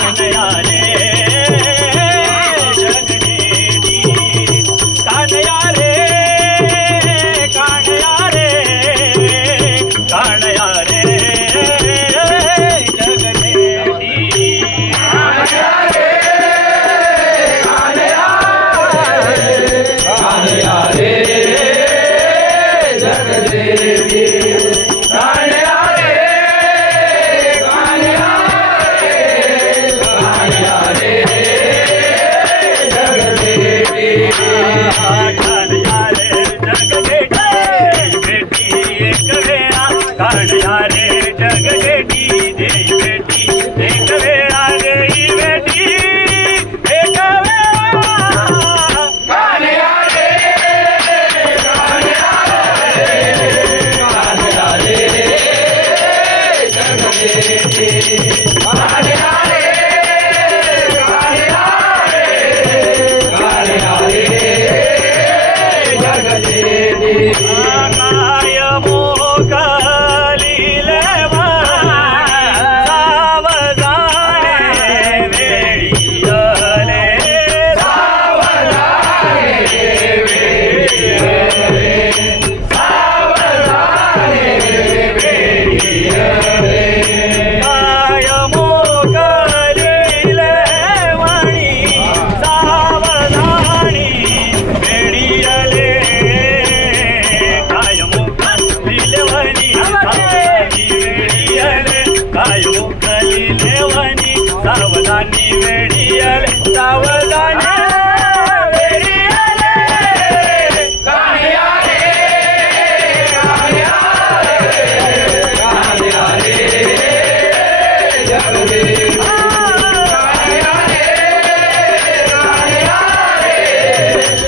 कान्हया रे जगदेवी कान्हया रे कान्हया रे कान्हया रे जगदेवी कान्हया रे कान्हया कान्हया रे जगदेवी कान्हया रे कान्हया कान्हया रे जगदेवी कान्हया रे जगदेवी बेटी एक वेळा कान्हया रे जगदेवी देई बेटी एक वेळा देई बेटी एक वेळा कान्हया रे कान्हया रे जगदेवी कान्हया रे कान्हया रे जगदेवी काय मोकलीले सावधाने वेळीयले सावधाने वेळीयले सावधाने वेळीयले काय मोकलीले वाणी सावधानी वेळीयले काय मोकलीले वाणी सावधानी वेळीयले काय मोकलीले वाणी सावधानी वेळीयले सावधानी वेळीयले कान्हया रे कान्हया कान्हया रे जगदेवी कान्हया रे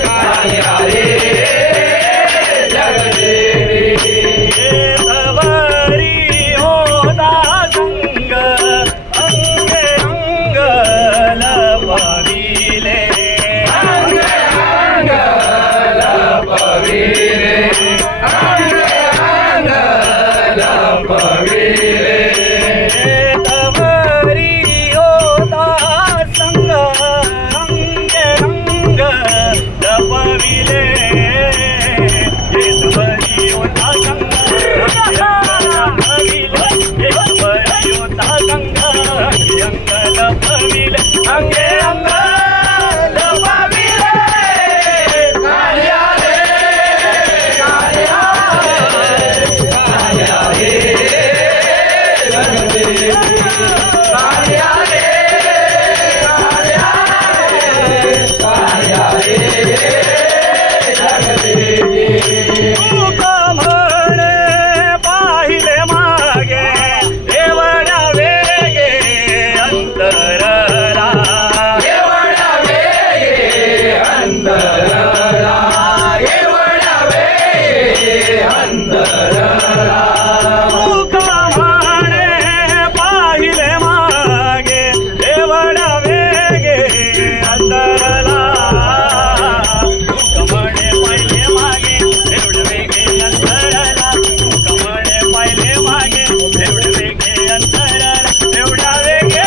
कान्हया रे जगदेवी तवरी होता संग अंग अंग लपविले अंग अंग लपविले अंग अंग लपविले तवरी होता संग अंग अंग लपविले तवरी होता संग अंगे अंग लपविले कान्हया रे कान्हया कान्हया रे जगदेवी कान्हया रे कान्हया कान्हया रे जगदेवी म्हणे पाहिले मागे एवढ्या वेगे अंतरला एवढ्या वेगे अंतरला एवढ्या वेगे अंतरला म्हणे पाहिले मागे एवढ्या वेगे अंतरला म्हणे पाहिले मागे एवढ्या वेगे अंतरला म्हणे पाहिले मागे एवढ्या वेगे अंतरला एवढ्या वेगे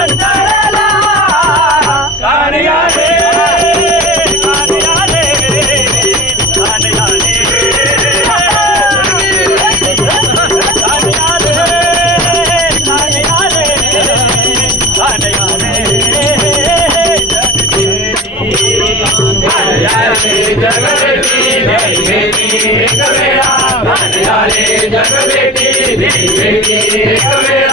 अंतरला कान्हया रे कान्हया रे कान्हया रे कान्हया रे कान्हया रे कान्हया रे जगदेवी कान्हया रे जगदेवी एक वेळा